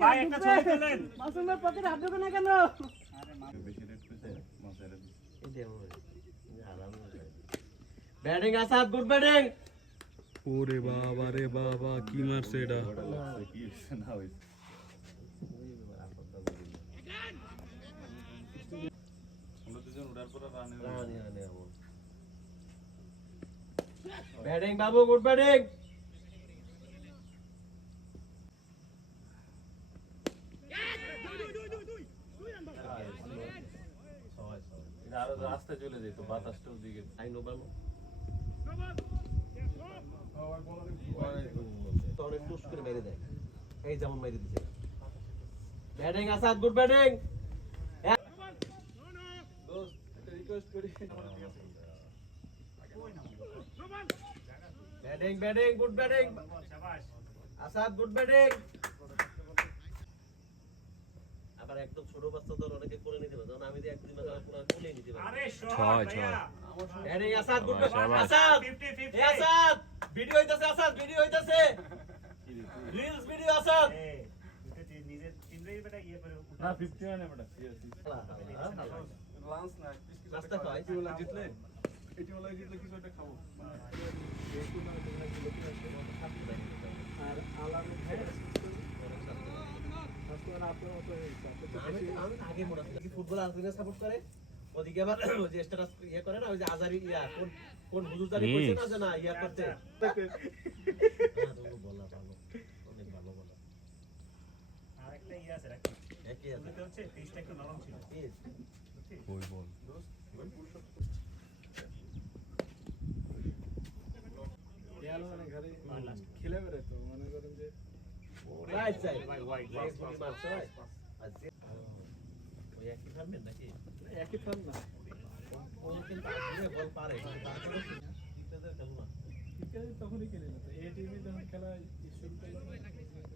ভাই একটা ছবি তুলেন মাসুম ভাই পকেটে হাত ঢোকে না কেন বেশি রেট কইছে মাছের এই দেও আরাম হয়ে ব্যাটিং আসাদ গুড ব্যাটিং ওরে বাবা রে বাবা কি মারছে এটা কি না হইছে আমরা দুজন উড়ার পর রানে ব্যাটিং বাবু গুড ব্যাটিং আরো রাস্তায় চলে যেত বাতাসটাও দিকে আই নো বানো তো অনেক পুশ করে মেরে দেয় এই যেমন মেরে দিছে ব্যাটিং আসাদ গুড ব্যাটিং দোস্ত একটা রিকোয়েস্ট করি ব্যাটিং ব্যাটিং গুড ব্যাটিং শাবাশ আসাদ গুড ব্যাটিং আবার একদম ছোট বাচ্চা তো অনেকে করে নিতে পারে যখন আমি যে একদিন পুরো কোলে নিতে পারি আরে ছয় ছয় batting Asad good batting Asad 50-50 এ আসাদ ভিডিও হইতাছে আসাদ ভিডিও হইতাছে রিলস ভিডিও আসাদ নিজের চিন্তাই বেটা ইয়ে করে না 50 মানে বেটা লাঞ্চ না নাস্তা খাই এটি ওলা জিতলে কিছু একটা খাবো আর আলাদা আগে মনে আছে ফুটবল আর্জেন্টিনা সাপোর্ট করে ওদিকে আবার ওই যে স্ট্যাটাস ইয়ে করে না ওই যে আজারি ইয়া কোন হুজুরদারি কইছে না যে না ইয়া করতে বলা ভালো অনেক ভালো বলা আরেকটা ইয়ে আছে রাখি একই আছে এটা হচ্ছে টেস্টটা একটু নরম ছিল ওই বল খেয়াল মানে ঘরে খেলে বেরে তো মনে করেন যে রাইট সাইড ভাই হোয়াইট লাইফ গুলি মারছে আজকে ওই একই ফার্মেন নাকি একই ফান না ও কিন্তু আগে বল পারে তারপরে ক্রিকেটার খেলো না ক্রিকেট তখনই খেলে না এই টিমে যখন খেলা শুরুতে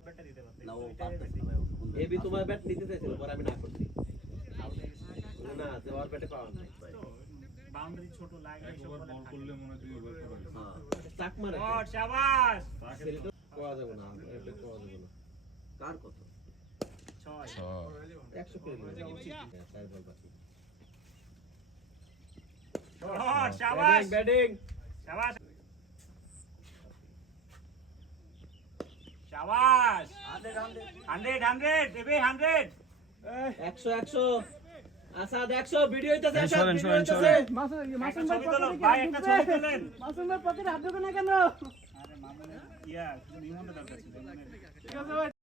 ব্যাটটা দিতে পারতে না ও পারতেছে না এবি তোমার ব্যাট নিতে চাইছিল পরে আমি না করছি না যে ওর ব্যাটে পাওয়া নাই বাউন্ডারি ছোট লাগে সব একবার বল করলে মনে হয় তুই ওভার করে হ্যাঁ চাক মারে ও শাবাশ সেটা কোয়া যাবে না এটা কোয়া যাবে না কার কত 6 100 করে দিন চার বল বাকি শট শাবাশ ব্যাটিং শাবাশ শাবাশ 100 দেবে 100 100 আসাদ 100 ভিডিও হইতাছে আসাদ ইনশাআল্লাহ, ভিডিও হইতাছে মাসুম ভাই ভাই একটা ছবি তুলেন মাসুম ভাই পকেটে হাত ঢোকে না কেন আরে মামুনের ইয়া নিমন্ত্রণ দরকার ছিল ঠিক আছে ভাই